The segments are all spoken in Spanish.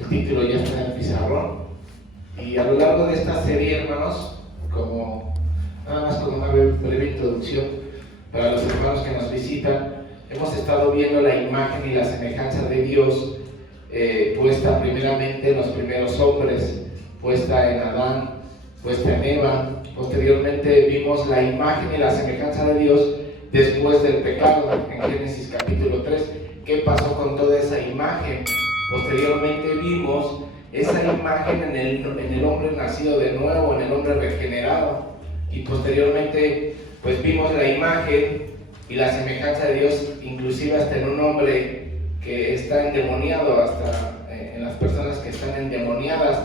El título ya está en el pizarrón. Y a lo largo de esta serie, hermanos, nada más como una breve introducción para los hermanos que nos visitan, hemos estado viendo la imagen y la semejanza de Dios puesta primeramente en los primeros hombres, puesta en Adán, puesta en Eva. Posteriormente vimos la imagen y la semejanza de Dios después del pecado, en Génesis capítulo 3. ¿Qué pasó con toda esa imagen? Posteriormente vimos esa imagen en el hombre nacido de nuevo, en el hombre regenerado. Y posteriormente pues vimos la imagen y la semejanza de Dios, inclusive hasta en un hombre que está endemoniado, hasta en las personas que están endemoniadas.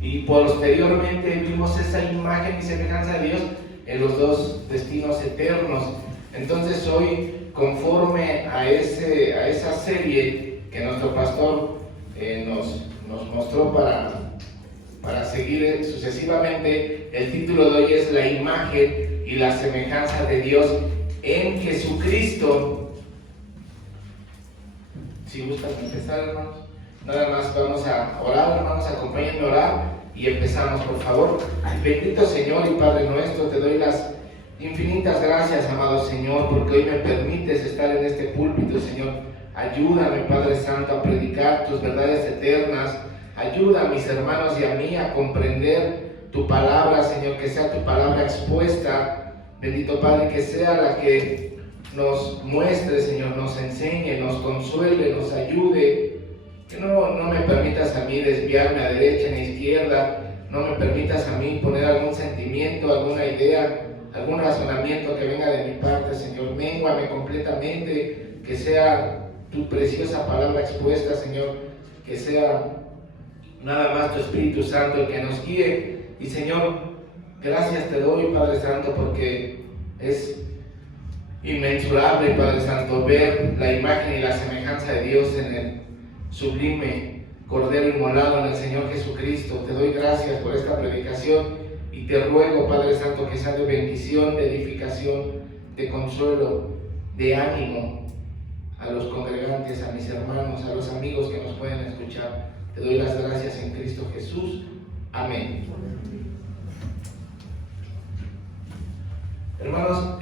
Y posteriormente vimos esa imagen y semejanza de Dios en los dos destinos eternos. Entonces hoy, conforme a esa serie que nuestro pastor nos mostró para seguir sucesivamente, el título de hoy es La imagen y la semejanza de Dios en Jesucristo. Si gustan empezar, hermanos, nada más vamos a orar, hermanos, acompáñenme a orar y empezamos, por favor. Bendito Señor y Padre nuestro, te doy las infinitas gracias, amado Señor, porque hoy me permites estar en este púlpito, Señor. Ayúdame, Padre Santo, a predicar tus verdades eternas. Ayuda a mis hermanos y a mí a comprender tu palabra, Señor, que sea tu palabra expuesta. Bendito Padre, que sea la que nos muestre, Señor, nos enseñe, nos consuele, nos ayude. Que no me permitas a mí desviarme a derecha ni a izquierda. No me permitas a mí poner algún sentimiento, alguna idea, algún razonamiento que venga de mi parte, Señor. Ménguame completamente, que sea tu preciosa palabra expuesta, Señor, que sea nada más tu Espíritu Santo el que nos guíe. Y Señor, gracias te doy, Padre Santo, porque es inmensurable, Padre Santo, ver la imagen y la semejanza de Dios en el sublime Cordero inmolado, en el Señor Jesucristo. Te doy gracias por esta predicación y te ruego, Padre Santo, que sea de bendición, de edificación, de consuelo, de ánimo a los congregantes, a mis hermanos, a los amigos que nos pueden escuchar. Te doy las gracias en Cristo Jesús. Amén. Hermanos,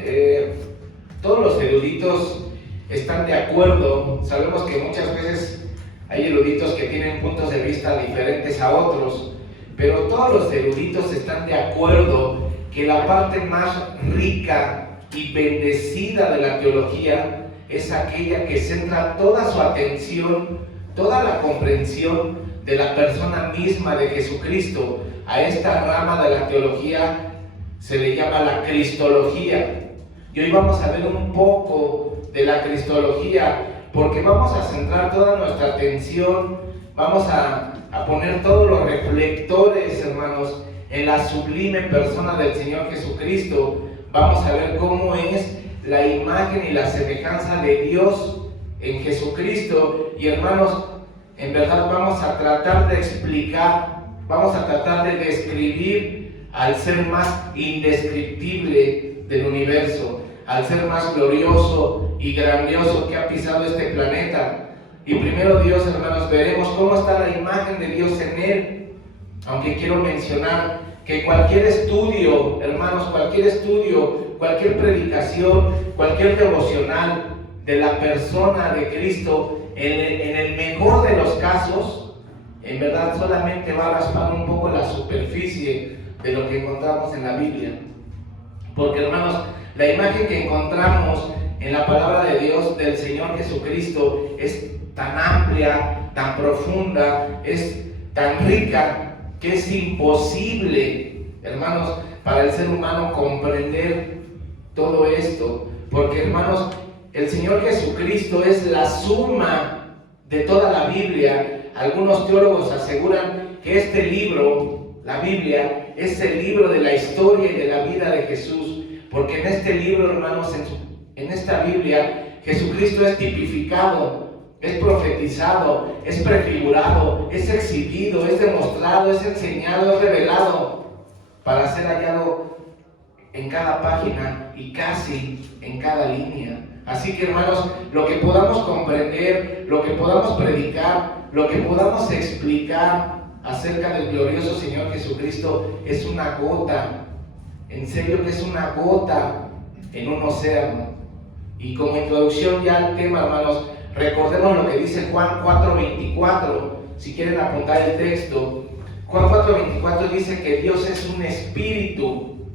todos los eruditos están de acuerdo. Sabemos que muchas veces hay eruditos que tienen puntos de vista diferentes a otros, pero todos los eruditos están de acuerdo que la parte más rica y bendecida de la teología es aquella que centra toda su atención, toda la comprensión de la persona misma de Jesucristo. A esta rama de la teología se le llama la cristología. Y hoy vamos a ver un poco de la cristología, porque vamos a centrar toda nuestra atención, vamos a poner todos los reflectores, hermanos, en la sublime persona del Señor Jesucristo. Vamos a ver cómo es la imagen y la semejanza de Dios en Jesucristo. Y hermanos, en verdad vamos a tratar de explicar, vamos a tratar de describir al ser más indescriptible del universo, al ser más glorioso y grandioso que ha pisado este planeta. Y primero Dios, hermanos, veremos cómo está la imagen de Dios en él. Aunque quiero mencionar que cualquier estudio, hermanos, cualquier predicación, cualquier devocional de la persona de Cristo, en el mejor de los casos, en verdad solamente va a raspar un poco la superficie de lo que encontramos en la Biblia. Porque, hermanos, la imagen que encontramos en la palabra de Dios del Señor Jesucristo es tan amplia, tan profunda, es tan rica, que es imposible, hermanos, para el ser humano comprender todo esto. Porque, hermanos, el Señor Jesucristo es la suma de toda la Biblia. Algunos teólogos aseguran que este libro, la Biblia, es el libro de la historia y de la vida de Jesús. Porque en este libro, hermanos, en esta Biblia, Jesucristo es tipificado, es profetizado, es prefigurado, es exhibido, es demostrado, es enseñado, es revelado, para ser hallado en cada página y casi en cada línea. Así que, hermanos, lo que podamos comprender, lo que podamos predicar, lo que podamos explicar acerca del glorioso Señor Jesucristo es una gota, en serio que es una gota en un océano. Y como introducción ya al tema, hermanos, recordemos lo que dice Juan 4:24, si quieren apuntar el texto. Juan 4:24 dice que Dios es un espíritu.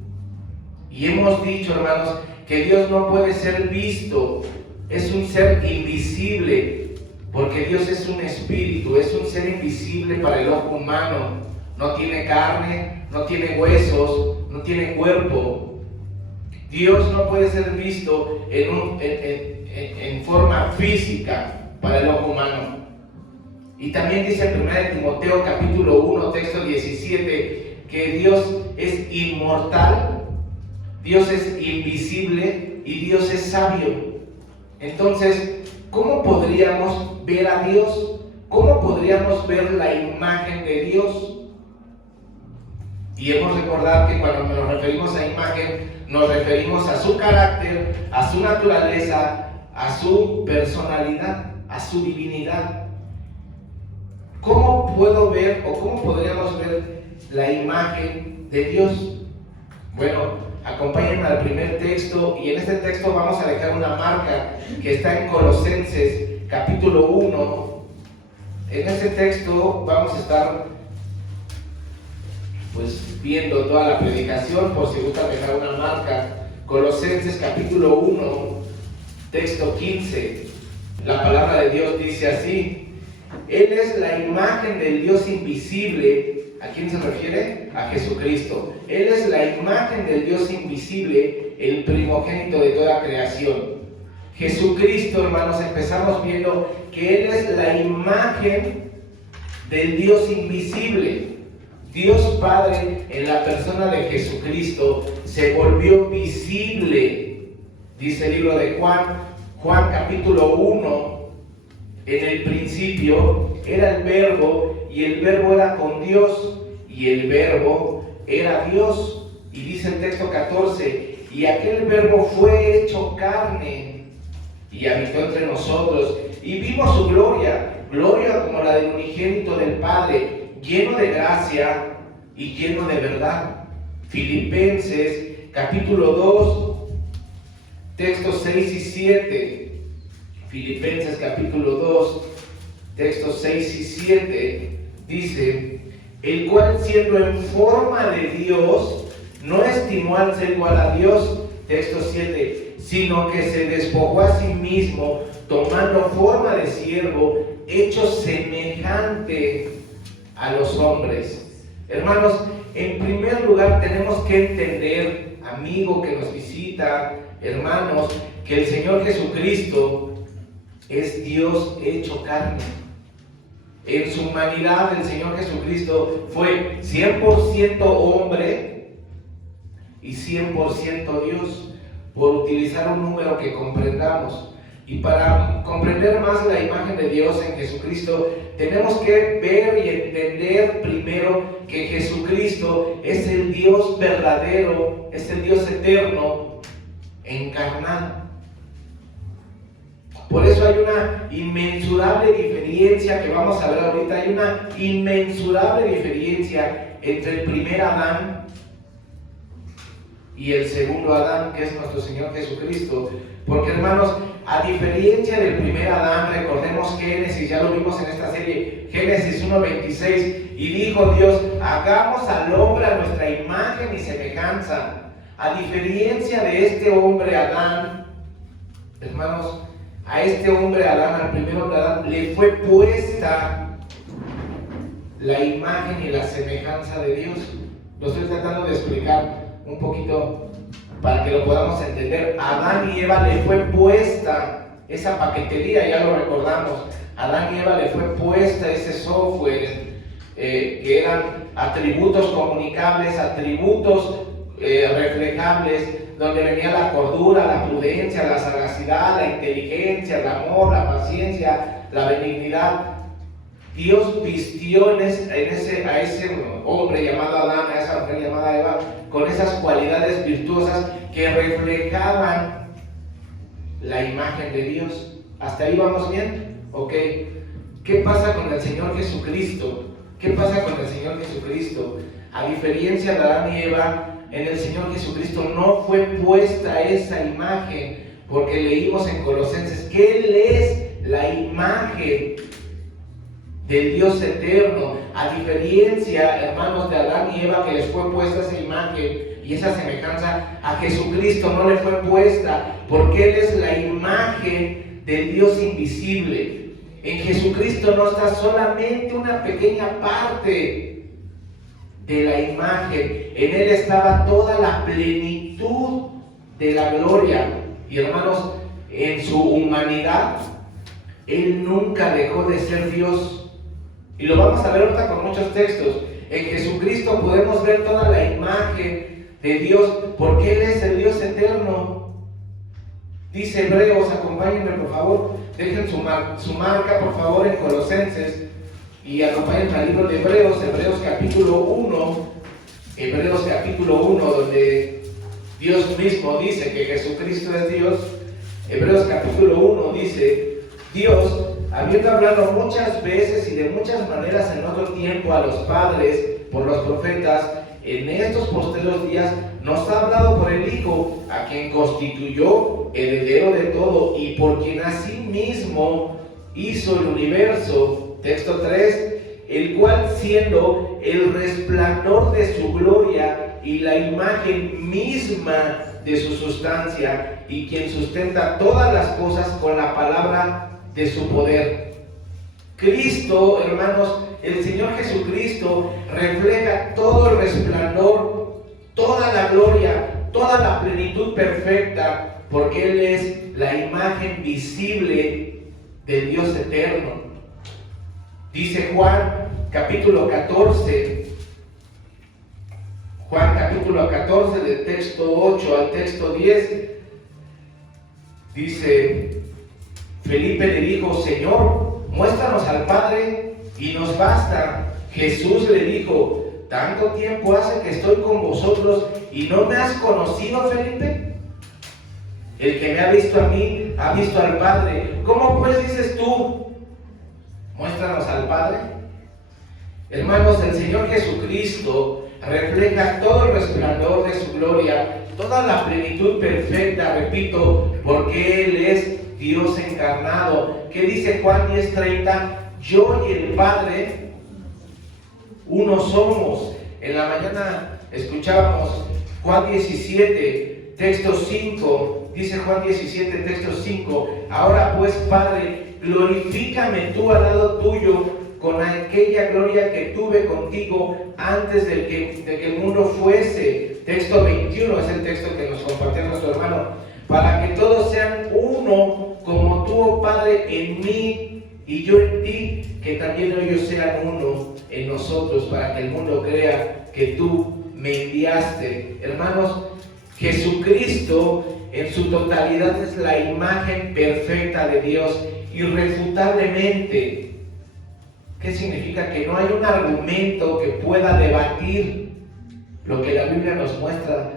Y hemos dicho, hermanos, que Dios no puede ser visto, es un ser invisible, porque Dios es un espíritu, es un ser invisible para el ojo humano. No tiene carne, no tiene huesos, no tiene cuerpo. Dios no puede ser visto en forma física para el ojo humano. Y también dice en 1 Timoteo capítulo 1, texto 17, que Dios es inmortal, Dios es invisible y Dios es sabio. Entonces, ¿cómo podríamos ver a Dios? ¿Cómo podríamos ver la imagen de Dios? Y hemos de recordar que cuando nos referimos a imagen, nos referimos a su carácter, a su naturaleza, a su personalidad, a su divinidad. ¿Cómo puedo ver o cómo podríamos ver la imagen de Dios? Bueno, acompáñenme al primer texto, y en este texto vamos a dejar una marca que está en Colosenses capítulo 1. En este texto vamos a estar viendo toda la predicación, por si gusta dejar una marca. Colosenses capítulo 1, texto 15. La palabra de Dios dice así: Él es la imagen del Dios invisible. ¿A quién se refiere? A Jesucristo. Él es la imagen del Dios invisible, el primogénito de toda creación. Jesucristo, hermanos, empezamos viendo que Él es la imagen del Dios invisible. Dios Padre, en la persona de Jesucristo, se volvió visible. Dice el libro de Juan capítulo 1, en el principio era el Verbo, y el Verbo era con Dios, y el Verbo era Dios. Y dice el texto 14, y aquel Verbo fue hecho carne, y habitó entre nosotros, y vimos su gloria, gloria como la del unigénito del Padre, lleno de gracia y lleno de verdad. Filipenses capítulo 2, textos 6 y 7. Filipenses capítulo 2, textos 6 y 7, dice: el cual, siendo en forma de Dios, no estimó al ser igual a Dios, texto 7, sino que se despojó a sí mismo, tomando forma de siervo, hecho semejante a los hombres. Hermanos, en primer lugar tenemos que entender, amigo que nos visita, hermanos, que el Señor Jesucristo es Dios hecho carne. En su humanidad, el Señor Jesucristo fue 100% hombre y 100% Dios, por utilizar un número que comprendamos. Y para comprender más la imagen de Dios en Jesucristo, tenemos que ver y entender primero que Jesucristo es el Dios verdadero, es el Dios eterno, encarnado. Por eso hay una inmensurable diferencia que vamos a ver ahorita. Hay una inmensurable diferencia entre el primer Adán y el segundo Adán, que es nuestro Señor Jesucristo. Porque, hermanos, a diferencia del primer Adán, recordemos Génesis, ya lo vimos en esta serie, Génesis 1:26, y dijo Dios: hagamos al hombre a nuestra imagen y semejanza. A diferencia de este hombre Adán, hermanos, a este hombre Adán, al primer hombre Adán, le fue puesta la imagen y la semejanza de Dios. Lo estoy tratando de explicar un poquito para que lo podamos entender. A Adán y Eva le fue puesta esa paquetería, ya lo recordamos. A Adán y Eva le fue puesta ese software que eran atributos comunicables, atributos reflejables, donde venía la cordura, la prudencia, la sagacidad, la inteligencia, el amor, la paciencia, la benignidad. Dios vistió a ese hombre llamado Adán, a esa mujer llamada Eva, con esas cualidades virtuosas que reflejaban la imagen de Dios. ¿Hasta ahí vamos bien? Ok. ¿Qué pasa con el Señor Jesucristo? ¿Qué pasa con el Señor Jesucristo? A diferencia de Adán y Eva, en el Señor Jesucristo no fue puesta esa imagen, porque leímos en Colosenses que Él es la imagen del Dios eterno. A diferencia, hermanos, de Adán y Eva, que les fue puesta esa imagen y esa semejanza, a Jesucristo no le fue puesta, porque Él es la imagen del Dios invisible. En Jesucristo no está solamente una pequeña parte de la imagen, en Él estaba toda la plenitud de la gloria. Y hermanos, en su humanidad, Él nunca dejó de ser Dios. Y lo vamos a ver ahorita con muchos textos. En Jesucristo podemos ver toda la imagen de Dios, porque Él es el Dios eterno. Dice Hebreos, acompáñenme por favor, dejen su marca por favor en Colosenses y acompáñenme al libro de Hebreos capítulo 1, donde Dios mismo dice que Jesucristo es Dios. Hebreos capítulo 1 dice: Dios, habiendo hablado muchas veces y de muchas maneras en otro tiempo a los padres por los profetas, en estos postreros días nos ha hablado por el Hijo, a quien constituyó heredero de todo y por quien asimismo hizo el universo. Texto 3: el cual, siendo el resplandor de su gloria y la imagen misma de su sustancia, y quien sustenta todas las cosas con la palabra de su poder. Cristo, hermanos, el Señor Jesucristo refleja todo el resplandor, toda la gloria, toda la plenitud perfecta, porque Él es la imagen visible del Dios eterno. Dice Juan capítulo 14, del texto 8 al texto 10, dice: Felipe le dijo: Señor, muéstranos al Padre y nos basta. Jesús le dijo: ¿tanto tiempo hace que estoy con vosotros y no me has conocido, Felipe? El que me ha visto a mí, ha visto al Padre. ¿Cómo pues dices tú, muéstranos al Padre? Hermanos, el Señor Jesucristo refleja todo el resplandor de su gloria, toda la plenitud perfecta, repito, porque Él es Dios encarnado. ¿Qué dice Juan 10:30? Yo y el Padre uno somos. En la mañana escuchábamos Juan 17, texto 5. Dice Juan 17, texto 5: ahora pues, Padre, glorifícame tú al lado tuyo con aquella gloria que tuve contigo antes de que el mundo fuese. Texto 21 es el texto que nos compartió nuestro hermano. Para que todos sean uno, como tú, oh Padre, en mí y yo en ti, que también ellos sean uno en nosotros, para que el mundo crea que tú me enviaste. Hermanos, Jesucristo en su totalidad es la imagen perfecta de Dios, irrefutablemente. ¿Qué significa? Que no hay un argumento que pueda debatir lo que la Biblia nos muestra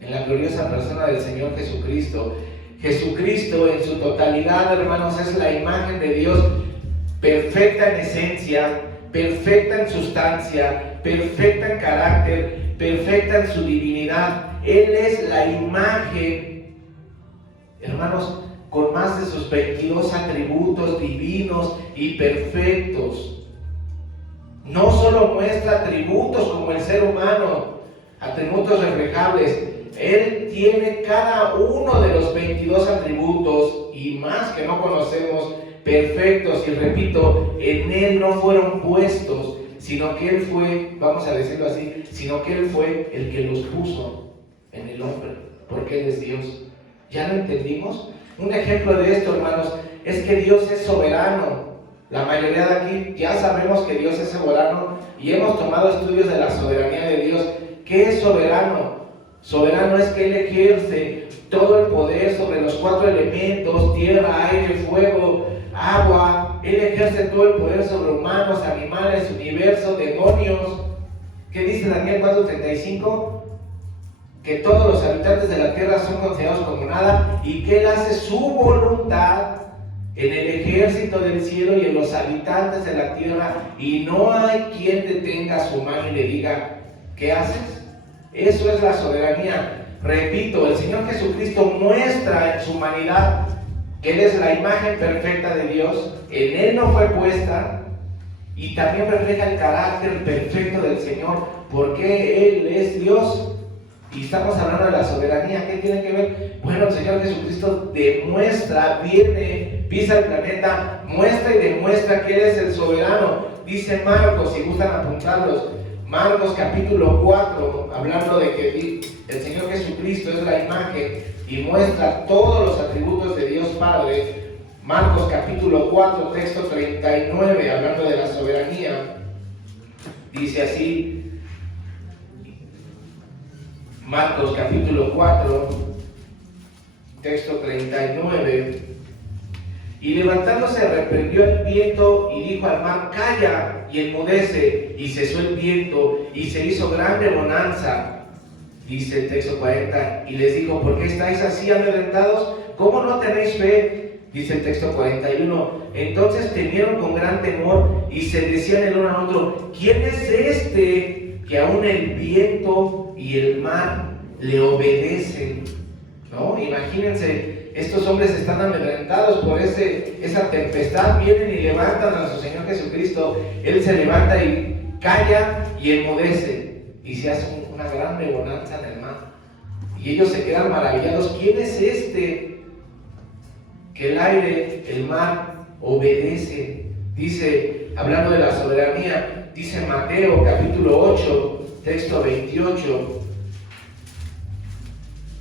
en la gloriosa persona del Señor Jesucristo. Jesucristo en su totalidad, hermanos, es la imagen de Dios, perfecta en esencia, perfecta en sustancia, perfecta en carácter, perfecta en su divinidad. Él es la imagen, hermanos, con más de sus 22 atributos divinos y perfectos. No solo muestra atributos como el ser humano, atributos reflejables. Él tiene cada uno de los 22 atributos y más que no conocemos, perfectos. Y repito, en Él no fueron puestos, sino que Él fue, vamos a decirlo así, sino que Él fue el que los puso en el hombre, porque Él es Dios. ¿Ya lo entendimos? Un ejemplo de esto, hermanos, es que Dios es soberano. La mayoría de aquí ya sabemos que Dios es soberano y hemos tomado estudios de la soberanía de Dios. ¿Qué es soberano? Soberano es que Él ejerce todo el poder sobre los 4 elementos: tierra, aire, fuego, agua. Él ejerce todo el poder sobre humanos, animales, universo, demonios. ¿Qué dice Daniel 4:35? que todos los habitantes de la tierra son considerados como nada y que Él hace su voluntad en el ejército del cielo y en los habitantes de la tierra, y no hay quien detenga su mano y le diga, ¿qué haces? Eso es la soberanía. Repito, el Señor Jesucristo muestra en su humanidad que Él es la imagen perfecta de Dios, en Él no fue puesta, y también refleja el carácter perfecto del Señor, porque Él es Dios. Y estamos hablando de la soberanía. ¿Qué tiene que ver? Bueno, el Señor Jesucristo demuestra, viene, pisa el planeta, muestra y demuestra que Él es el soberano. Dice Marcos, si gustan apuntarlos, Marcos capítulo 4, hablando de que el Señor Jesucristo es la imagen y muestra todos los atributos de Dios Padre. Marcos capítulo 4, texto 39, hablando de la soberanía, dice así, Marcos capítulo 4, texto 39, y levantándose reprendió el viento y dijo al mar, calla y enmudece, y cesó el viento y se hizo grande bonanza. Dice el texto 40, y les dijo, ¿por qué estáis así amedrentados? ¿Cómo no tenéis fe? Dice el texto 41, entonces temieron con gran temor y se decían el uno al otro, ¿quién es este que aún el viento y el mar le obedecen? ¿No? Imagínense, estos hombres están amedrentados por esa tempestad, vienen y levantan a su Señor Jesucristo, Él se levanta y calla y enmudece, y se hace una grande bonanza en el mar, y ellos se quedan maravillados, ¿quién es este que el aire, el mar obedece? Dice, hablando de la soberanía, dice Mateo capítulo 8, texto 28,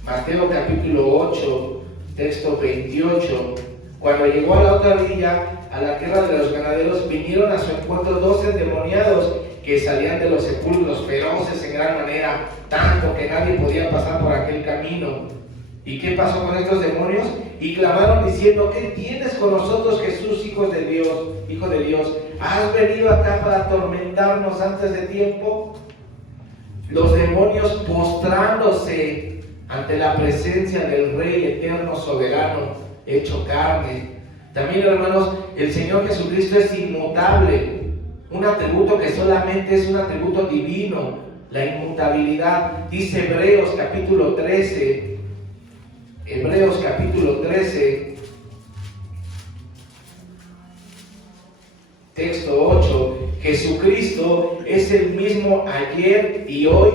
Mateo capítulo 8, texto 28, cuando llegó a la otra orilla, a la tierra de los ganaderos, vinieron a su encuentro 2 endemoniados que salían de los sepulcros, feroces en gran manera, tanto que nadie podía pasar por aquel camino. ¿Y qué pasó con estos demonios? Y clamaron diciendo, ¿qué tienes con nosotros, Jesús, hijo de Dios? ¿Has venido acá para atormentarnos antes de tiempo? Los demonios postrándose ante la presencia del Rey eterno, soberano, hecho carne. También, hermanos, el Señor Jesucristo es inmutable, un atributo que solamente es un atributo divino, la inmutabilidad. Dice Hebreos capítulo 13, texto 8, Jesucristo es el mismo ayer y hoy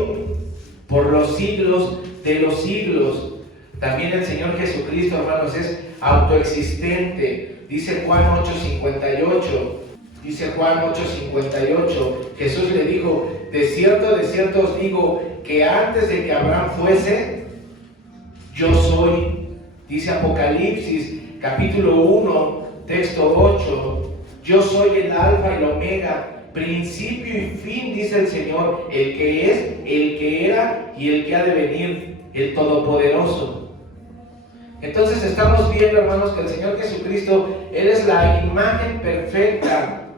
por los siglos de los siglos. También el Señor Jesucristo, hermanos, es autoexistente. Dice Juan 8:58, Jesús le dijo, de cierto os digo, que antes de que Abraham fuese, yo soy. Dice Apocalipsis capítulo 1, texto 8, yo soy el alfa y el omega, principio y fin, dice el Señor, el que es, el que era y el que ha de venir, el Todopoderoso. Entonces estamos viendo, hermanos, que el Señor Jesucristo, Él es la imagen perfecta,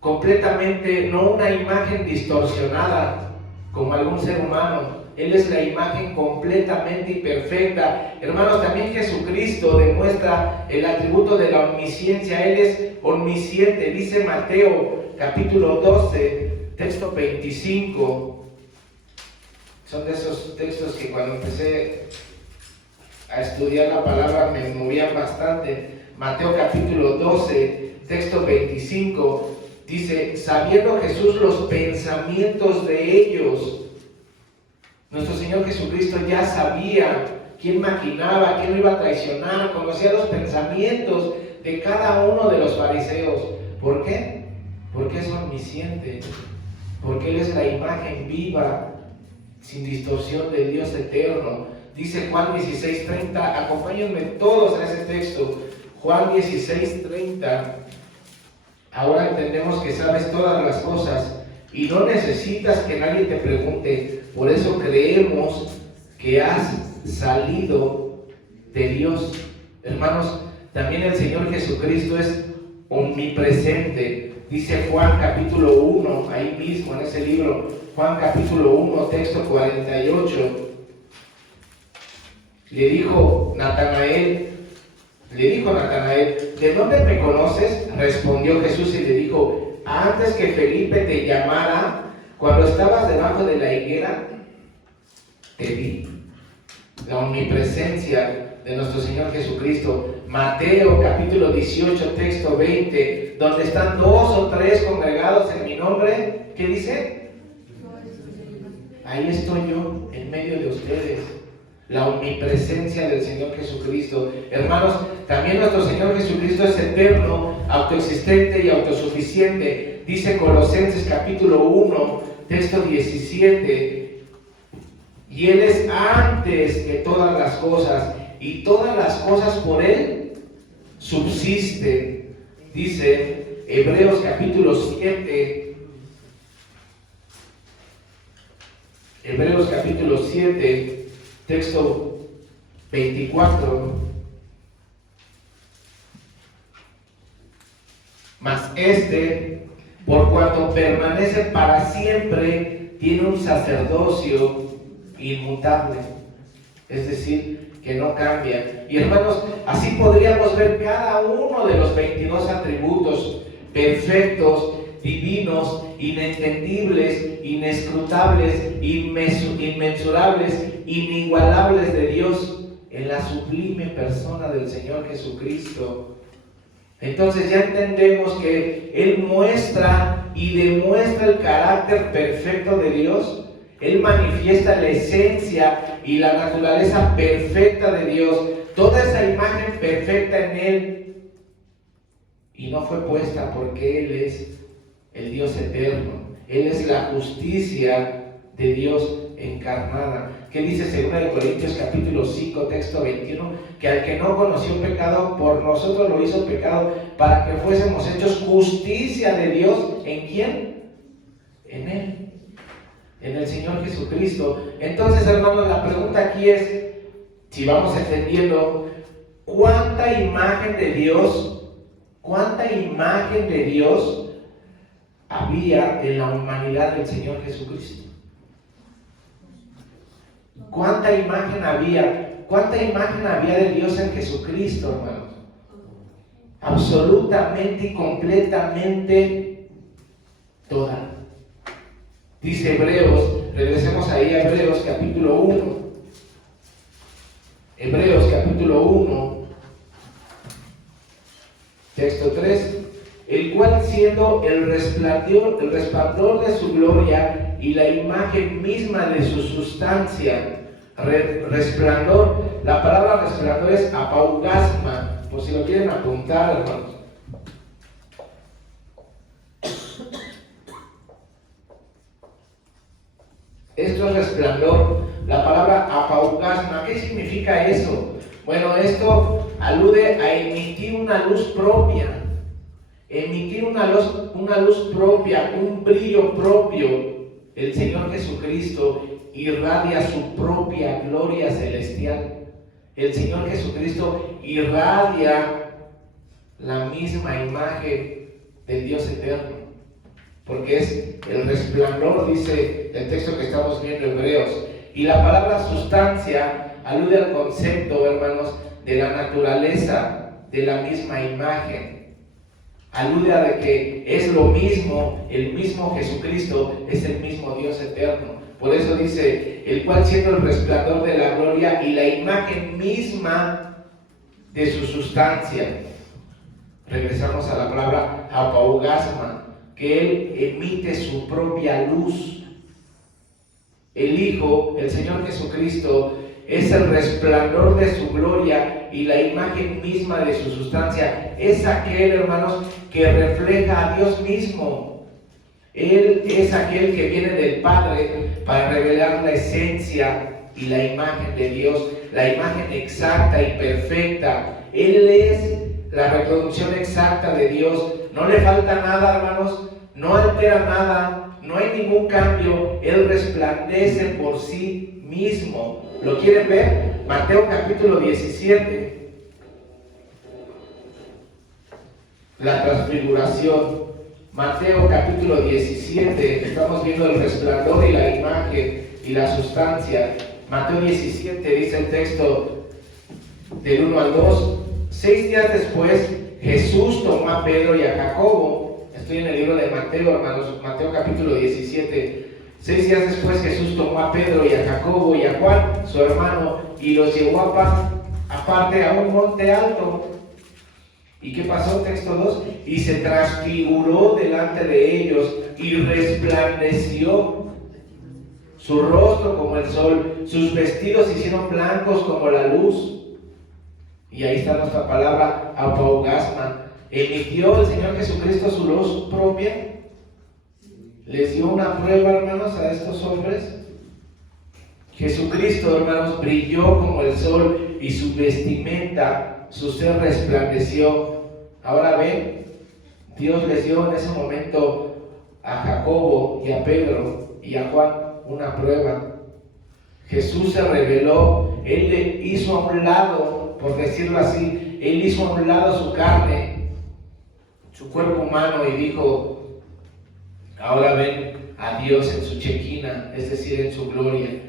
completamente, no una imagen distorsionada como algún ser humano. Él es la imagen completamente y perfecta. Hermanos, también Jesucristo demuestra el atributo de la omnisciencia. Él es omnisciente. Dice Mateo capítulo 12, texto 25. Son de esos textos que cuando empecé a estudiar la palabra me movían bastante. Mateo capítulo 12, texto 25. Dice, sabiendo Jesús los pensamientos de ellos. Nuestro Señor Jesucristo ya sabía quién maquinaba, quién lo iba a traicionar, conocía los pensamientos de cada uno de los fariseos. ¿Por qué? Porque es omnisciente, porque Él es la imagen viva, sin distorsión del Dios eterno. Dice Juan 16:30, acompáñenme todos a ese texto, Juan 16:30. Ahora entendemos que sabes todas las cosas y no necesitas que nadie te pregunte. Por eso creemos que has salido de Dios. Hermanos, también el Señor Jesucristo es omnipresente. Dice Juan capítulo 1, ahí mismo en ese libro, Juan capítulo 1, texto 48. le dijo Natanael, ¿de dónde me conoces? Respondió Jesús y le dijo, antes que Felipe te llamara, cuando estabas debajo de la higuera, te vi. La omnipresencia de nuestro Señor Jesucristo. Mateo capítulo 18, texto 20, donde están 2 o 3 congregados en mi nombre, ¿qué dice? Ahí estoy yo, en medio de ustedes. La omnipresencia del Señor Jesucristo. Hermanos, también nuestro Señor Jesucristo es eterno, autoexistente y autosuficiente. Dice Colosenses capítulo 1, texto 17, y Él es antes que todas las cosas, y todas las cosas por Él subsisten. Dice Hebreos capítulo 7, Hebreos capítulo 7, texto 24. Mas por cuanto permanece para siempre, tiene un sacerdocio inmutable, es decir, que no cambia. Y hermanos, así podríamos ver cada uno de los 22 atributos perfectos, divinos, inentendibles, inescrutables, inmensurables, inigualables de Dios en la sublime persona del Señor Jesucristo. Entonces ya entendemos que Él muestra y demuestra el carácter perfecto de Dios. Él manifiesta la esencia y la naturaleza perfecta de Dios, toda esa imagen perfecta en Él, y no fue puesta porque Él es el Dios eterno. Él es la justicia de Dios encarnada. ¿Qué dice 2 Corintios capítulo 5, texto 21? Que al que no conoció pecado, por nosotros lo hizo pecado, para que fuésemos hechos justicia de Dios. ¿En quién? En Él, en el Señor Jesucristo. Entonces, hermanos, la pregunta aquí es, si vamos entendiendo, ¿cuánta imagen de Dios había en la humanidad del Señor Jesucristo? ¿Cuánta imagen había de Dios en Jesucristo, hermanos? Absolutamente y completamente toda. Dice Hebreos, regresemos ahí a Hebreos capítulo 1. Hebreos capítulo 1, texto 3. El cual, siendo el resplandor de su gloria y la imagen misma de su sustancia, resplandor, la palabra resplandor es apaugasma, por si lo quieren apuntar, hermanos. Esto es resplandor, la palabra apaugasma. ¿Qué significa eso? Bueno, esto alude a emitir una luz propia. Emitir una luz propia, un brillo propio. El Señor Jesucristo irradia su propia gloria celestial. El Señor Jesucristo irradia la misma imagen del Dios eterno, porque es el resplandor, dice el texto que estamos viendo en Hebreos. Y la palabra sustancia alude al concepto, hermanos, de la naturaleza de la misma imagen. Alude a de que es lo mismo, el mismo Jesucristo es el mismo Dios eterno. Por eso dice, el cual siendo el resplandor de la gloria y la imagen misma de su sustancia. Regresamos a la palabra apaugasma, que Él emite su propia luz. El Hijo, el Señor Jesucristo, es el resplandor de su gloria y la imagen misma de su sustancia. Es aquel, hermanos, que refleja a Dios mismo. Él es aquel que viene del Padre para revelar la esencia y la imagen de Dios, la imagen exacta y perfecta. Él es la reproducción exacta de Dios. No le falta nada, hermanos, no altera nada, no hay ningún cambio. Él resplandece por sí mismo. ¿Lo quieren ver? Mateo capítulo 17. La transfiguración. Mateo capítulo 17. Estamos viendo el resplandor y la imagen y la sustancia. Mateo 17 dice el texto del 1 al 2. 6 días después, Jesús tomó a Pedro y a Jacobo. Estoy en el libro de Mateo, hermanos, Mateo capítulo 17. 6 días después, Jesús tomó a Pedro y a Jacobo y a Juan, su hermano, y los llevó aparte a un monte alto. ¿Y qué pasó? Texto 2. Y se transfiguró delante de ellos y resplandeció su rostro como el sol, sus vestidos se hicieron blancos como la luz. Y ahí está nuestra palabra apaugasma. ¿Emitió el Señor Jesucristo su luz propia? ¿Les dio una prueba, hermanos, a estos hombres? Jesucristo, hermanos, brilló como el sol y su vestimenta, su ser resplandeció. Ahora ven, Dios les dio en ese momento a Jacobo y a Pedro y a Juan una prueba. Jesús se reveló, Él le hizo a un lado, por decirlo así, Él hizo a un lado su carne, su cuerpo humano, y dijo: ahora ven a Dios en su chequina, es decir, en su gloria.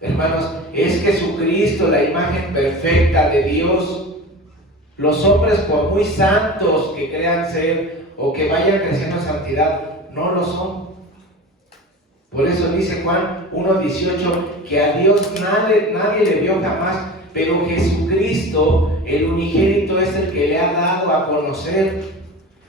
Hermanos, es Jesucristo la imagen perfecta de Dios. Los hombres, por muy santos que crean ser o que vayan creciendo en santidad, no lo son. Por eso dice Juan 1:18 que a Dios nadie le vio jamás, pero Jesucristo, el unigénito, es el que le ha dado a conocer.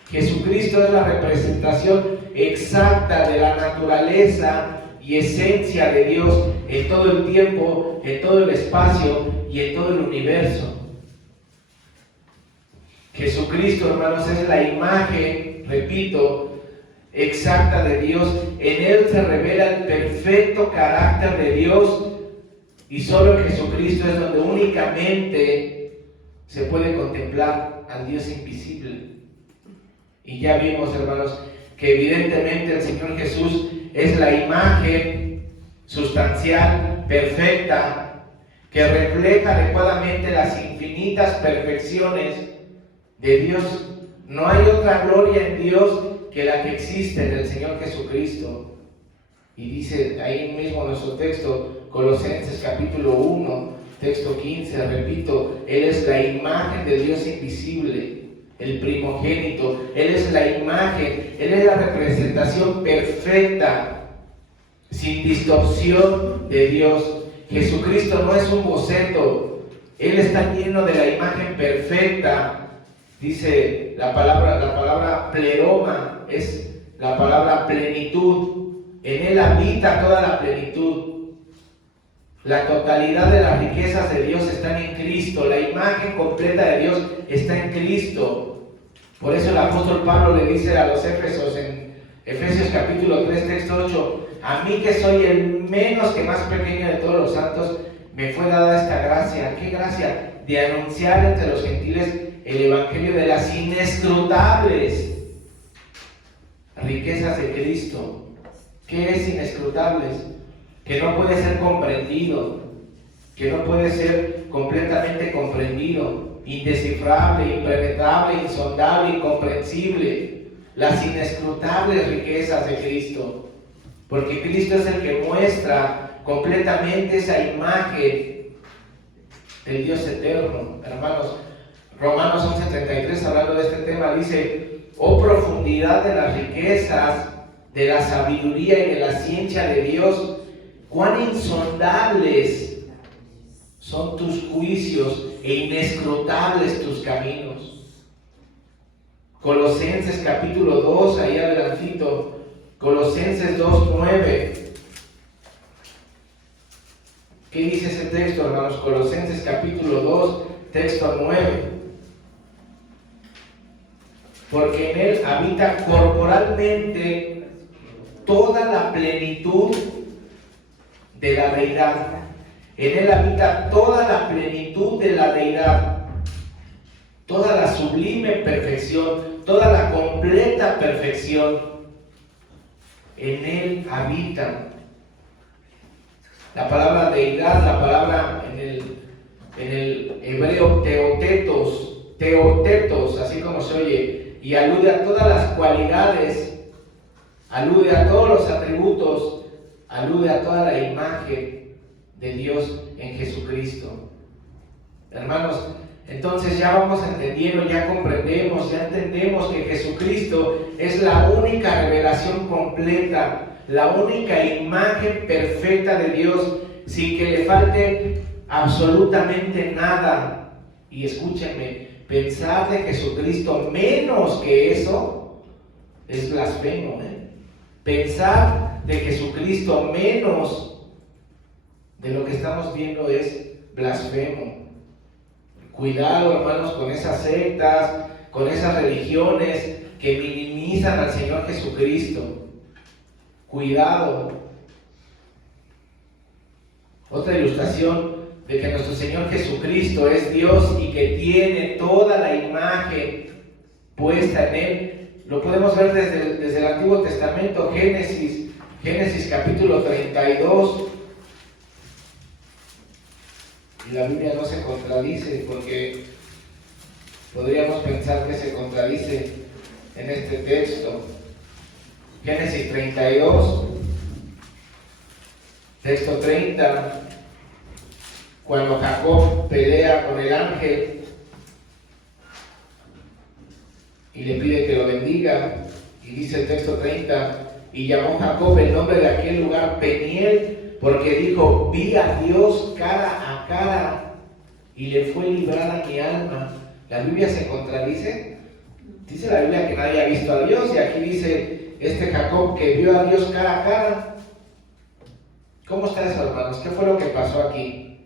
Jesucristo es la representación exacta de la naturaleza y esencia de Dios en todo el tiempo, en todo el espacio y en todo el universo. Jesucristo, hermanos, es la imagen, repito, exacta de Dios. En Él se revela el perfecto carácter de Dios, y solo en Jesucristo es donde únicamente se puede contemplar al Dios invisible. Y ya vimos, hermanos, que evidentemente el Señor Jesús es la imagen sustancial, perfecta, que refleja adecuadamente las infinitas perfecciones de Dios. No hay otra gloria en Dios que la que existe en el Señor Jesucristo. Y dice ahí mismo nuestro texto, Colosenses capítulo 1, texto 15, repito, Él es la imagen de Dios invisible, el primogénito. Él es la imagen, Él es la representación perfecta, sin distorsión de Dios. Jesucristo no es un boceto, Él está lleno de la imagen perfecta. Dice la palabra pleroma, es la palabra plenitud. En Él habita toda la plenitud. La totalidad de las riquezas de Dios están en Cristo. La imagen completa de Dios está en Cristo. Por eso el apóstol Pablo le dice a los Éfesos en Efesios capítulo 3, texto 8: a mí, que soy el menos que más pequeño de todos los santos, me fue dada esta gracia. ¿Qué gracia? De anunciar entre los gentiles el evangelio de las inescrutables riquezas de Cristo. ¿Qué es inescrutables? Que no puede ser comprendido, que no puede ser completamente comprendido, indescifrable, impenetrable, insondable, incomprensible. Las inescrutables riquezas de Cristo, porque Cristo es el que muestra completamente esa imagen del Dios eterno. Hermanos, Romanos 11:33, hablando de este tema, dice: oh profundidad de las riquezas, de la sabiduría y de la ciencia de Dios, cuán insondables son tus juicios e inescrutables tus caminos. Colosenses capítulo 2, ahí adelantito, Colosenses 2:9. ¿Qué dice ese texto, hermanos? Colosenses capítulo 2, texto 9. Porque en Él habita corporalmente toda la plenitud de la deidad. En Él habita toda la plenitud de la deidad, toda la sublime perfección, toda la completa perfección. En Él habita. La palabra deidad, la palabra en el hebreo teotetos, así como se oye, y alude a todas las cualidades, alude a todos los atributos, alude a toda la imagen de Dios en Jesucristo. Hermanos, Entonces ya vamos entendiendo, ya comprendemos, ya entendemos que Jesucristo es la única revelación completa, la única imagen perfecta de Dios, sin que le falte absolutamente nada. Y escúchenme, pensar de Jesucristo menos que eso es blasfemo, Pensar de Jesucristo menos de lo que estamos viendo es blasfemo. Cuidado, hermanos, con esas sectas, con esas religiones que minimizan al Señor Jesucristo. Cuidado. Otra ilustración de que nuestro Señor Jesucristo es Dios y que tiene toda la imagen puesta en Él. Lo podemos ver desde el Antiguo Testamento, Génesis capítulo 32. Y la Biblia no se contradice, porque podríamos pensar que se contradice en este texto. Génesis 32, texto 30, cuando Jacob pelea con el ángel y le pide que lo bendiga, y dice el texto 30, y llamó Jacob el nombre de aquel lugar Peniel, porque dijo, vi a Dios cara a cara, y le fue librada mi alma. ¿La Biblia se contradice? Dice la Biblia que nadie ha visto a Dios, y aquí dice este Jacob que vio a Dios cara a cara. ¿Cómo está eso, hermanos? ¿Qué fue lo que pasó aquí?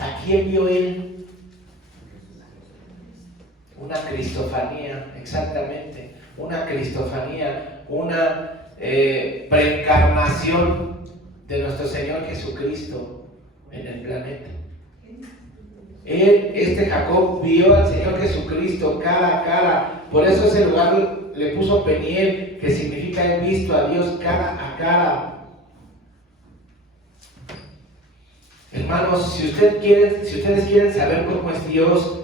¿A quién vio él? Una cristofanía, exactamente, una cristofanía, una preencarnación de nuestro Señor Jesucristo en el planeta. Este Jacob vio al Señor Jesucristo cara a cara, por eso ese lugar le puso Peniel, que significa he visto a Dios cara a cara. Hermanos, si ustedes quieren saber cómo es Dios,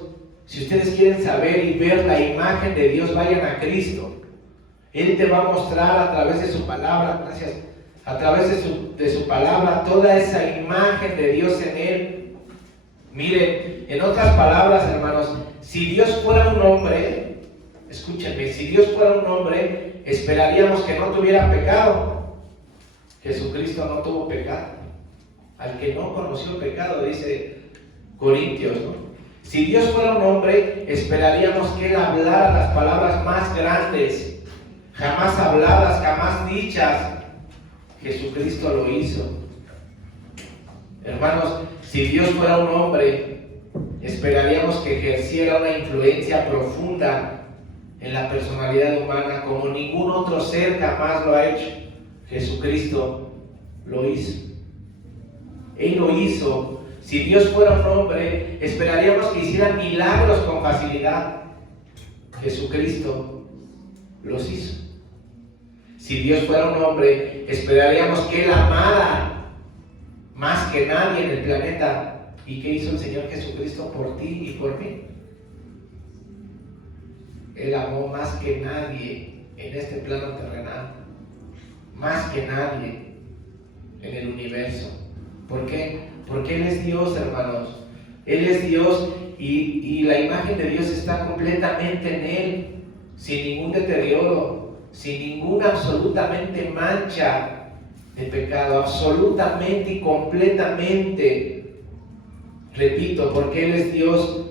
si ustedes quieren saber y ver la imagen de Dios, vayan a Cristo. Él te va a mostrar a través de su palabra, gracias, a través de su palabra, toda esa imagen de Dios en Él. Miren, en otras palabras, hermanos, si Dios fuera un hombre, escúchenme, si Dios fuera un hombre, esperaríamos que no tuviera pecado. Jesucristo no tuvo pecado. Al que no conoció pecado, dice Corintios, ¿no? Si Dios fuera un hombre, esperaríamos que Él hablara las palabras más grandes, jamás habladas, jamás dichas. Jesucristo lo hizo. Hermanos, si Dios fuera un hombre, esperaríamos que ejerciera una influencia profunda en la personalidad humana como ningún otro ser jamás lo ha hecho. Jesucristo lo hizo. Él lo hizo. Si Dios fuera un hombre, esperaríamos que hiciera milagros con facilidad. Jesucristo los hizo. Si Dios fuera un hombre, esperaríamos que Él amara más que nadie en el planeta. ¿Y qué hizo el Señor Jesucristo por ti y por mí? Él amó más que nadie en este plano terrenal. Más que nadie en el universo. ¿Por qué? Porque Él es Dios, hermanos. Él es Dios y la imagen de Dios está completamente en Él, sin ningún deterioro, sin ninguna absolutamente mancha de pecado, absolutamente y completamente. Repito, porque Él es Dios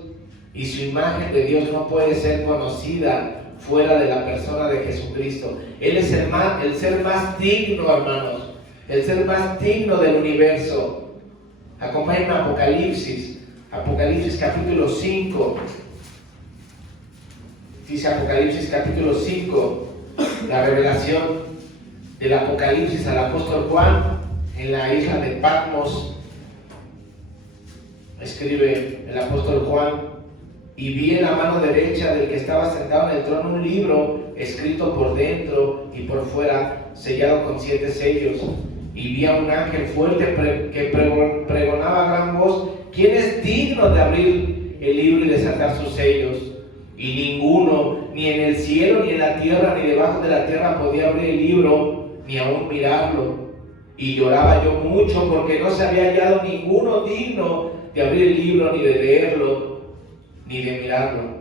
y su imagen de Dios no puede ser conocida fuera de la persona de Jesucristo. Él es el ser más digno, hermanos. El ser más digno del universo. Acompáñenme a Apocalipsis capítulo 5. Dice Apocalipsis capítulo 5, la revelación del Apocalipsis al apóstol Juan en la isla de Patmos. Escribe el apóstol Juan: y vi en la mano derecha del que estaba sentado en el trono un libro escrito por dentro y por fuera, sellado con 7 sellos. Y vi a un ángel fuerte que pregonaba a gran voz: ¿quién es digno de abrir el libro y desatar sus sellos? Y ninguno, ni en el cielo, ni en la tierra, ni debajo de la tierra, podía abrir el libro, ni aún mirarlo. Y lloraba yo mucho porque no se había hallado ninguno digno de abrir el libro ni de leerlo. ni de mirarlo.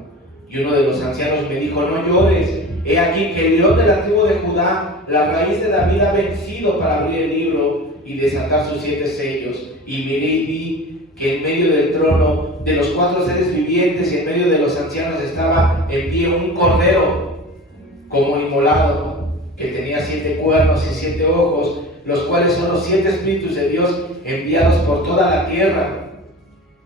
Y uno de los ancianos me dijo: no llores, he aquí que el león de la tribu de Judá, la raíz de David, ha vencido para abrir el libro y desatar sus 7 sellos. Y miré y vi que en medio del trono, de los 4 seres vivientes y en medio de los ancianos, estaba en pie un cordero como inmolado, que tenía 7 cuernos y 7 ojos, los cuales son los 7 espíritus de Dios enviados por toda la tierra.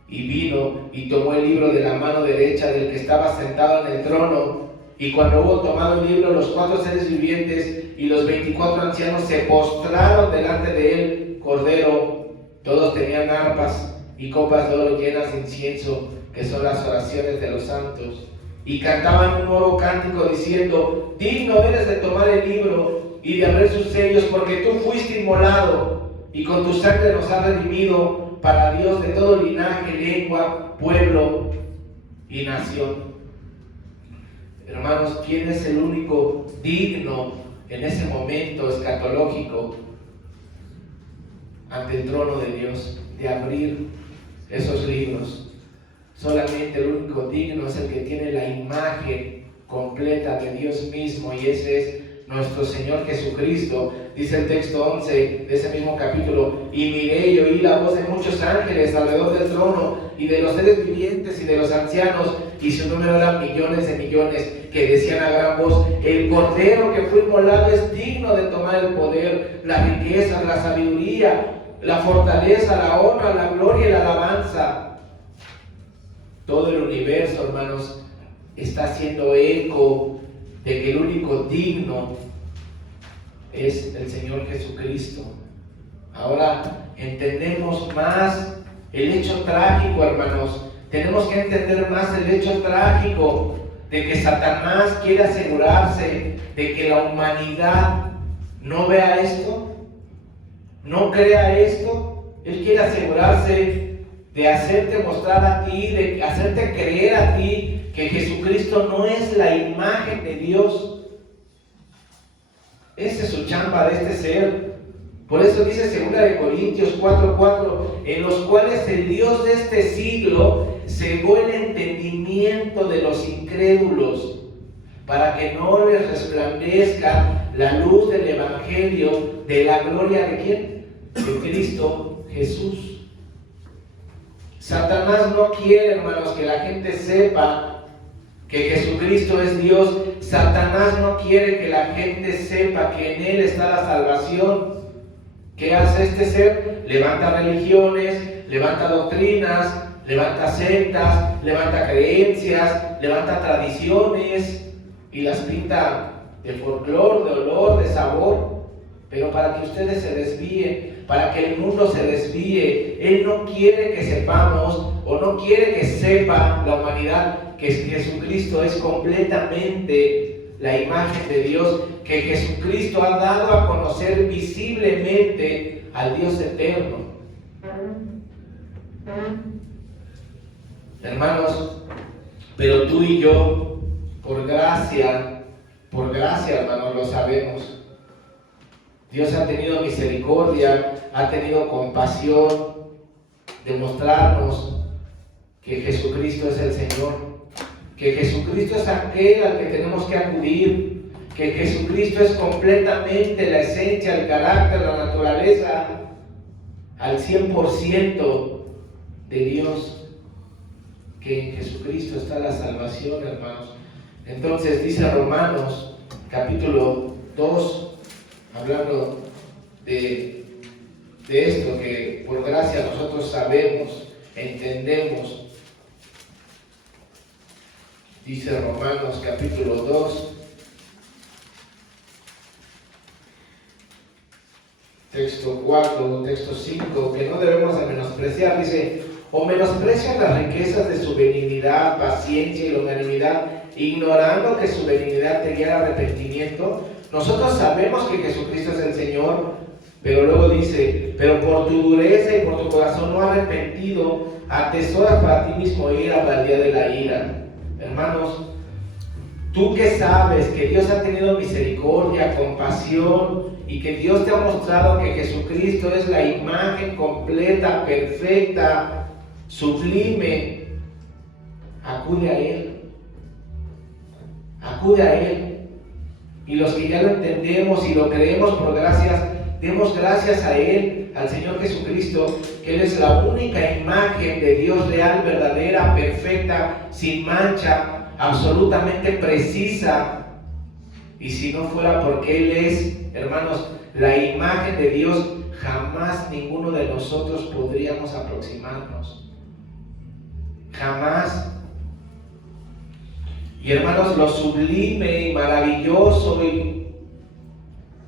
Y vino y tomó el libro de la mano derecha del que estaba sentado en el trono. Y cuando hubo tomado el libro, los 4 seres vivientes y los 24 ancianos se postraron delante de él, Cordero. Todos tenían arpas y copas de oro llenas de incienso, que son las oraciones de los santos. Y cantaban un nuevo cántico diciendo: digno eres de tomar el libro y de abrir sus sellos, porque tú fuiste inmolado y con tu sangre nos has redimido para Dios de todo linaje, lengua, pueblo y nación. Hermanos, ¿quién es el único digno en ese momento escatológico ante el trono de Dios de abrir esos libros? Solamente el único digno es el que tiene la imagen completa de Dios mismo, y ese es nuestro Señor Jesucristo. Dice el texto 11 de ese mismo capítulo: y miré y oí la voz de muchos ángeles alrededor del trono y de los seres vivientes y de los ancianos, y su número eran millones de millones, que decían a gran voz: el Cordero que fue inmolado es digno de tomar el poder, la riqueza, la sabiduría, la fortaleza, la honra, la gloria y la alabanza. Todo el universo, hermanos, está haciendo eco de que el único digno es el Señor Jesucristo. Ahora entendemos más el hecho trágico, hermanos. Tenemos que entender más el hecho trágico de que Satanás quiere asegurarse de que la humanidad no vea esto, no crea esto. Él quiere asegurarse de hacerte mostrar a ti, de hacerte creer a ti que Jesucristo no es la imagen de Dios. Esa es su chamba de este ser. Por eso dice 2 Corintios 4:4, en los cuales el Dios de este siglo cegó el entendimiento de los incrédulos, para que no les resplandezca la luz del Evangelio de la gloria de ¿quién? De Cristo Jesús. Satanás no quiere, hermanos, que la gente sepa que Jesucristo es Dios. Satanás no quiere que la gente sepa que en Él está la salvación. ¿Qué hace este ser? Levanta religiones, levanta doctrinas, levanta sectas, levanta creencias, levanta tradiciones y las pinta de folclor, de olor, de sabor. Pero para que ustedes se desvíen, para que el mundo se desvíe, Él no quiere que sepamos, o no quiere que sepa la humanidad, que Jesucristo es completamente la imagen de Dios, que Jesucristo ha dado a conocer visiblemente al Dios eterno. Hermanos, pero tú y yo, por gracia, hermanos, lo sabemos. Dios ha tenido misericordia, ha tenido compasión de mostrarnos que Jesucristo es el Señor, que Jesucristo es aquel al que tenemos que acudir, que Jesucristo es completamente la esencia, el carácter, la naturaleza, al 100% de Dios, que en Jesucristo está la salvación, hermanos. Entonces dice Romanos capítulo 2, hablando de esto, que por gracia nosotros sabemos, entendemos. Dice Romanos capítulo 2, texto 4, texto 5, que no debemos de menospreciar. Dice: o menosprecian las riquezas de su benignidad, paciencia y longanimidad, ignorando que su benignidad te guía al arrepentimiento. Nosotros sabemos que Jesucristo es el Señor, pero luego dice: pero por tu dureza y por tu corazón no arrepentido, atesoras para ti mismo ira para el día de la ira. Hermanos, tú que sabes que Dios ha tenido misericordia, compasión, y que Dios te ha mostrado que Jesucristo es la imagen completa, perfecta, sublime, acude a Él. Acude a Él. Y los que ya lo entendemos y lo creemos por gracias, demos gracias a Él, al Señor Jesucristo, que Él es la única imagen de Dios real, verdadera, perfecta, sin mancha, absolutamente precisa. Y si no fuera porque Él es, hermanos, la imagen de Dios, jamás ninguno de nosotros podríamos aproximarnos. Jamás. Y hermanos, lo sublime y maravilloso y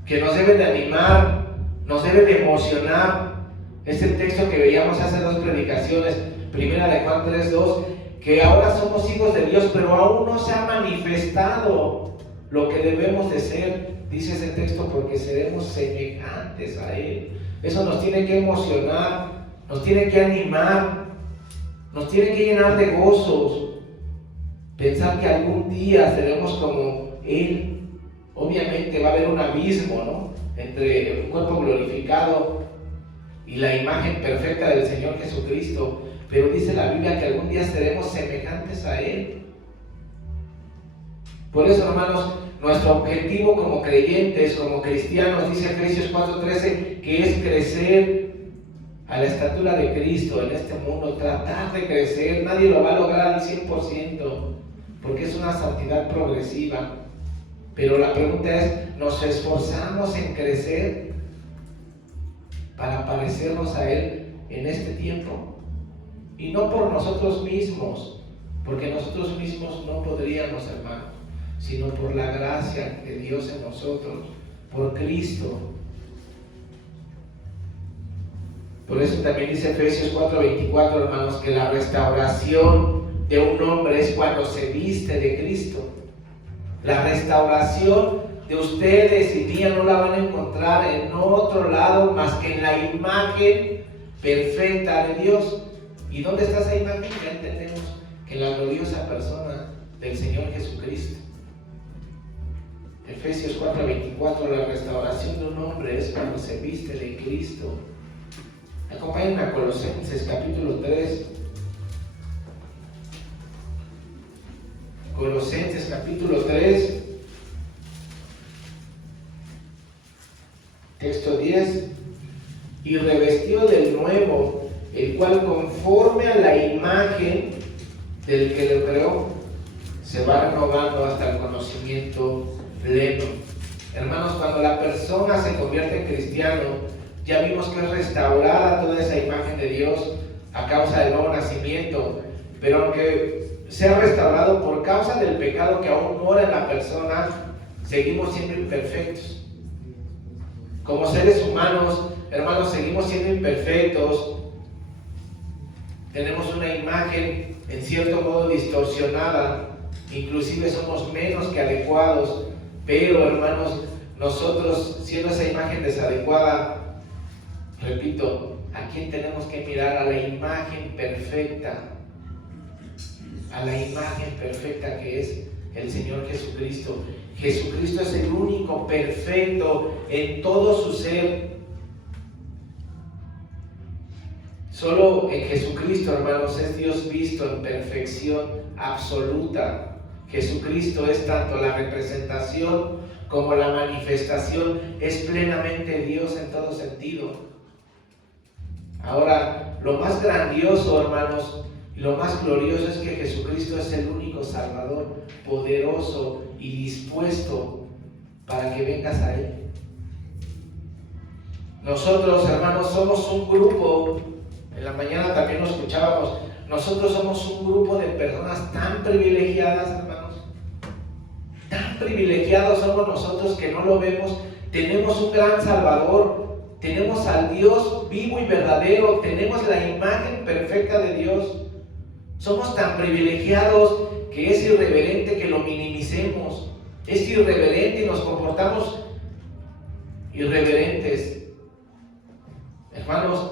que nos debe de animar, nos debe de emocionar, es el texto que veíamos hace 2 predicaciones, primera de Juan 3:2, que ahora somos hijos de Dios, pero aún no se ha manifestado lo que debemos de ser, dice ese texto, porque seremos semejantes a Él. Eso nos tiene que emocionar, nos tiene que animar, nos tiene que llenar de gozos. Pensar que algún día seremos como Él. Obviamente va a haber un abismo, ¿no?, entre un cuerpo glorificado y la imagen perfecta del Señor Jesucristo. Pero dice la Biblia que algún día seremos semejantes a Él. Por eso, hermanos, nuestro objetivo como creyentes, como cristianos, dice Efesios 4:13, que es crecer a la estatura de Cristo en este mundo, tratar de crecer. Nadie lo va a lograr al 100%, porque es una santidad progresiva. Pero la pregunta es, ¿nos esforzamos en crecer para parecernos a Él en este tiempo? Y no por nosotros mismos, porque nosotros mismos no podríamos, hermano, sino por la gracia de Dios en nosotros, por Cristo. Por eso también dice Efesios 4:24, hermanos, que la restauración de un hombre es cuando se viste de Cristo. La restauración de ustedes y mía no la van a encontrar en otro lado más que en la imagen perfecta de Dios. ¿Y dónde está esa imagen? Ya entendemos que en la gloriosa persona del Señor Jesucristo. Efesios 4:24, la restauración de un hombre es cuando se viste de Cristo. Acompáñenme a Colosenses capítulo 3. Colosenses capítulo 3, texto 10. Y revestido del nuevo, el cual conforme a la imagen del que lo creó, se va renovando hasta el conocimiento pleno. Hermanos, cuando la persona se convierte en cristiano, ya vimos que es restaurada toda esa imagen de Dios a causa del nuevo nacimiento. Pero aunque sea restaurado por causa del pecado que aún mora en la persona, seguimos siendo imperfectos. Como seres humanos, hermanos, seguimos siendo imperfectos. Tenemos una imagen en cierto modo distorsionada, inclusive somos menos que adecuados. Pero, hermanos, nosotros, siendo esa imagen desadecuada, repito, ¿a quién tenemos que mirar? A la imagen perfecta, a la imagen perfecta que es el Señor Jesucristo. Jesucristo es el único perfecto en todo su ser. Solo en Jesucristo, hermanos, es Dios visto en perfección absoluta. Jesucristo es tanto la representación como la manifestación, es plenamente Dios en todo sentido. Ahora, lo más grandioso, hermanos, y lo más glorioso es que Jesucristo es el único Salvador, poderoso y dispuesto para que vengas a Él. Nosotros, hermanos, somos un grupo, en la mañana también lo escuchábamos, nosotros somos un grupo de personas tan privilegiadas, hermanos, tan privilegiados somos nosotros que no lo vemos. Tenemos un gran Salvador, tenemos al Dios vivo y verdadero, tenemos la imagen perfecta de Dios. Somos tan privilegiados que es irreverente que lo minimicemos. Es irreverente y nos comportamos irreverentes. Hermanos,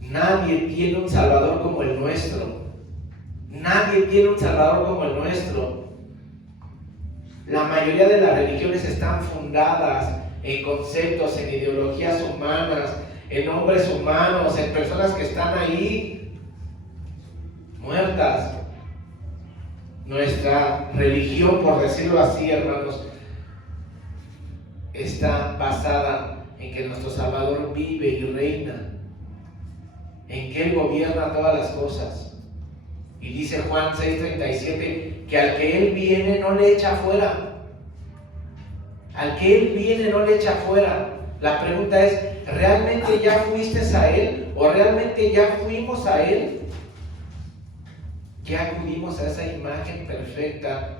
nadie tiene un Salvador como el nuestro. Nadie tiene un Salvador como el nuestro. La mayoría de las religiones están fundadas en conceptos, en ideologías humanas, en hombres humanos, en personas que están ahí muertas. Nuestra religión, por decirlo así, hermanos, está basada en que nuestro Salvador vive y reina, en que Él gobierna todas las cosas. Y dice Juan 6:37 que al que Él viene no le echa fuera. Al que Él viene no le echa fuera. La pregunta es, ¿realmente ya fuiste a Él? ¿O realmente ya fuimos a Él? ¿Ya acudimos a esa imagen perfecta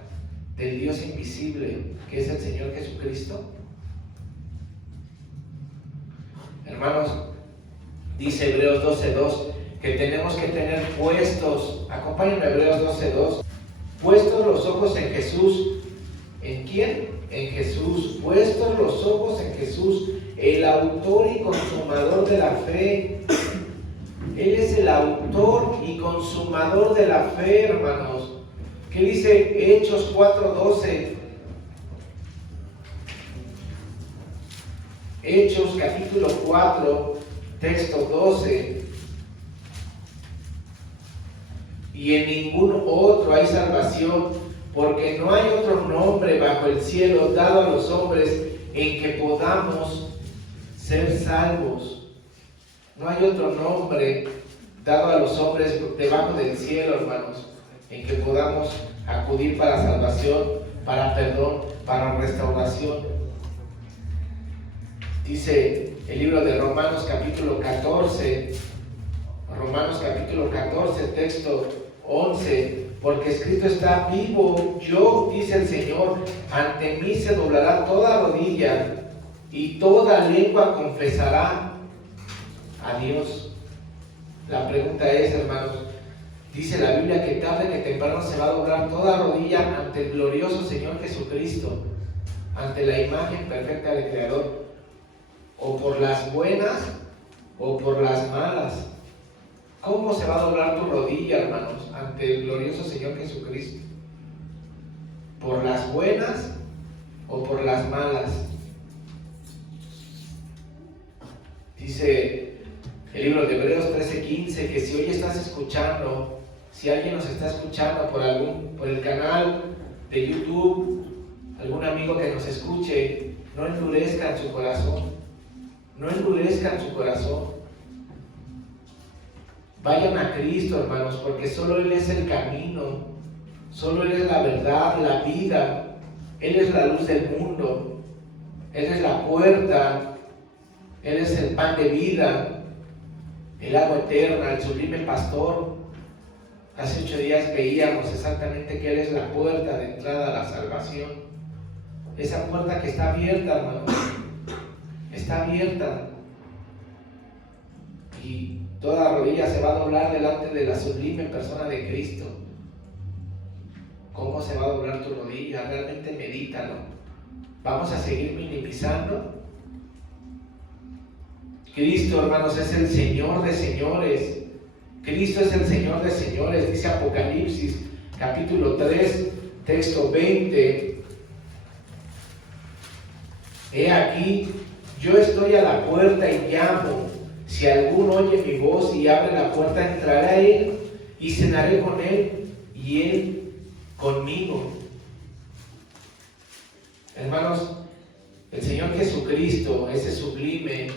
del Dios invisible, que es el Señor Jesucristo? Hermanos, dice Hebreos 12:2 que tenemos que tener puestos, acompáñenme a Hebreos 12:2, puestos los ojos en Jesús. ¿En quién? En Jesús. Puestos los ojos en Jesús, el autor y consumador de la fe. Él es el autor y consumador de la fe, hermanos. ¿Qué dice Hechos 4:12? Hechos capítulo 4, texto 12. Y en ningún otro hay salvación, porque no hay otro nombre bajo el cielo dado a los hombres en que podamos ser salvos. No hay otro nombre dado a los hombres debajo del cielo, hermanos, en que podamos acudir para salvación, para perdón, para restauración. Dice el libro de Romanos capítulo 14, texto 11, porque escrito está: vivo yo, dice el Señor, ante mí se doblará toda rodilla y toda lengua confesará a Dios. La pregunta es, hermanos, dice la Biblia que tarde que temprano se va a doblar toda rodilla ante el glorioso Señor Jesucristo, ante la imagen perfecta del Creador, o por las buenas o por las malas. ¿Cómo se va a doblar tu rodilla, hermanos, ante el glorioso Señor Jesucristo? ¿Por las buenas o por las malas? Dice el libro de Hebreos 13:15 que si hoy estás escuchando, si alguien nos está escuchando por el canal de YouTube, algún amigo que nos escuche, no endurezcan su corazón. No endurezcan su corazón. Vayan a Cristo, hermanos, porque solo Él es el camino, solo Él es la verdad, la vida. Él es la luz del mundo, Él es la puerta, Él es el pan de vida, el agua eterna, el sublime pastor. Hace 8 días veíamos exactamente que Él es la puerta de entrada a la salvación. Esa puerta que está abierta, hermanos, está abierta. Y toda rodilla se va a doblar delante de la sublime persona de Cristo. ¿Cómo se va a doblar tu rodilla? Realmente medítalo. ¿Vamos a seguir minimizando? Cristo, hermanos, es el Señor de señores. Cristo es el Señor de señores. Dice Apocalipsis, capítulo 3, texto 20. He aquí, yo estoy a la puerta y llamo. Si alguno oye mi voz y abre la puerta, entraré a Él y cenaré con Él y Él conmigo. Hermanos, el Señor Jesucristo, ese sublime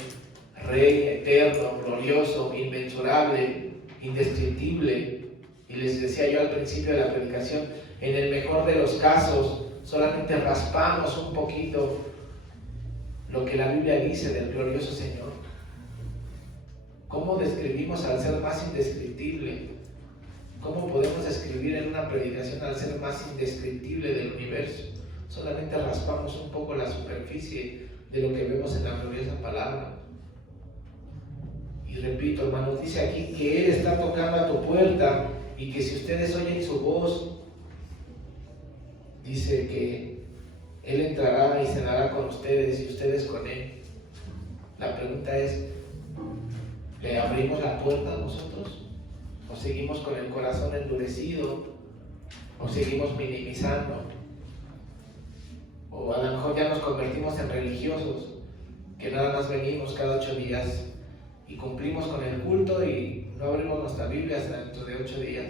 Rey eterno, glorioso, inmensurable, indescriptible, y les decía yo al principio de la predicación, en el mejor de los casos solamente raspamos un poquito lo que la Biblia dice del glorioso Señor. ¿Cómo describimos al ser más indescriptible? ¿Cómo podemos describir en una predicación al ser más indescriptible del universo? Solamente raspamos un poco la superficie de lo que vemos en la gloriosa palabra. Y repito, hermanos, dice aquí que Él está tocando a tu puerta y que si ustedes oyen su voz, dice que Él entrará y cenará con ustedes y ustedes con Él. La pregunta es, ¿le abrimos la puerta a nosotros? ¿O seguimos con el corazón endurecido? ¿O seguimos minimizando? O a lo mejor ya nos convertimos en religiosos, que nada más venimos cada 8 días y cumplimos con el culto y no abrimos nuestra Biblia hasta dentro de 8 días.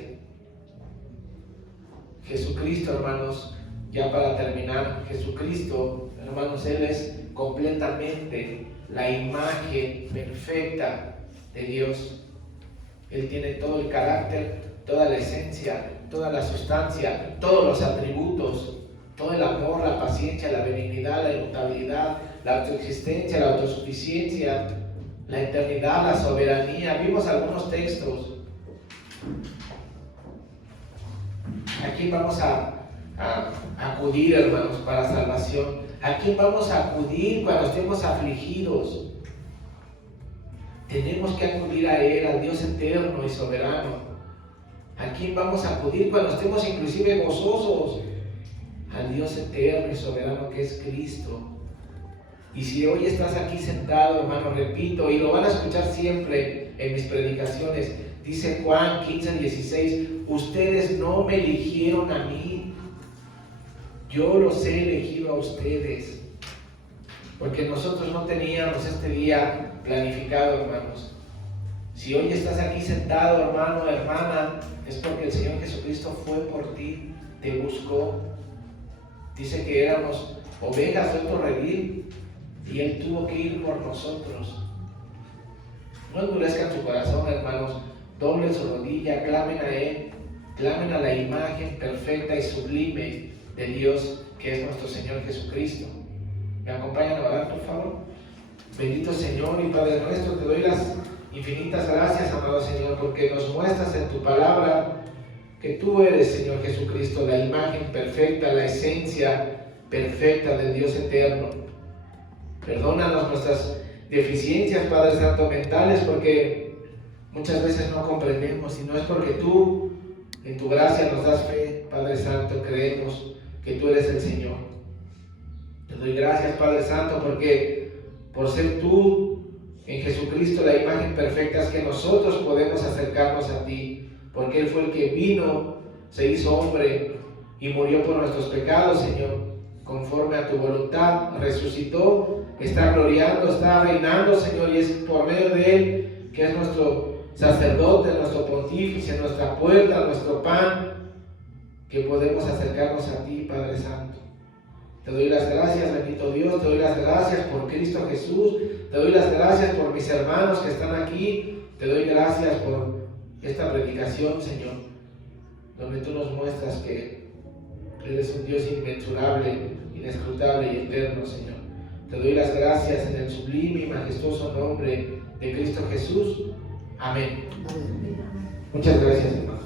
Jesucristo, hermanos, ya para terminar, Jesucristo, hermanos, Él es completamente la imagen perfecta de Dios. Él tiene todo el carácter, toda la esencia, toda la sustancia, todos los atributos, todo el amor, la paciencia, la benignidad, la inmutabilidad, la autoexistencia, la autosuficiencia, la eternidad, la soberanía. Vimos algunos textos. ¿A quién vamos a acudir, hermanos, para salvación? ¿A quién vamos a acudir cuando estemos afligidos? Tenemos que acudir a Él, al Dios eterno y soberano. ¿A quién vamos a acudir cuando estemos inclusive gozosos? Al Dios eterno y soberano que es Cristo. Y si hoy estás aquí sentado, hermano, repito, y lo van a escuchar siempre en mis predicaciones, dice Juan 15:16, ustedes no me eligieron a mí, yo los he elegido a ustedes. Porque nosotros no teníamos este día planificado, hermanos. Si hoy estás aquí sentado, hermano, hermana, es porque el Señor Jesucristo fue por ti, te buscó. Dice que éramos ovejas de otro redil y Él tuvo que ir por nosotros. No endurezcan su corazón, hermanos. Doblen su rodilla, clamen a Él, clamen a la imagen perfecta y sublime de Dios que es nuestro Señor Jesucristo. ¿Me acompañan a orar, por favor? Bendito Señor y Padre nuestro, te doy las infinitas gracias, amado Señor, porque nos muestras en tu palabra que tú eres, Señor Jesucristo, la imagen perfecta, la esencia perfecta del Dios eterno. Perdónanos nuestras deficiencias, Padre Santo, mentales, porque muchas veces no comprendemos, y no es porque tú, en tu gracia, nos das fe, Padre Santo, creemos que tú eres el Señor. Te doy gracias, Padre Santo, porque por ser tú en Jesucristo la imagen perfecta es que nosotros podemos acercarnos a ti, porque Él fue el que vino, se hizo hombre y murió por nuestros pecados, Señor, conforme a tu voluntad, resucitó, está gloriando, está reinando, Señor, y es por medio de Él que es nuestro sacerdote, nuestro pontífice, nuestra puerta, nuestro pan, que podemos acercarnos a ti, Padre Santo. Te doy las gracias, bendito Dios, te doy las gracias por Cristo Jesús, te doy las gracias por mis hermanos que están aquí, te doy gracias por esta predicación, Señor, donde tú nos muestras que eres un Dios inmensurable, inescrutable y eterno, Señor. Te doy las gracias en el sublime y majestuoso nombre de Cristo Jesús. Amén. Muchas gracias, hermano.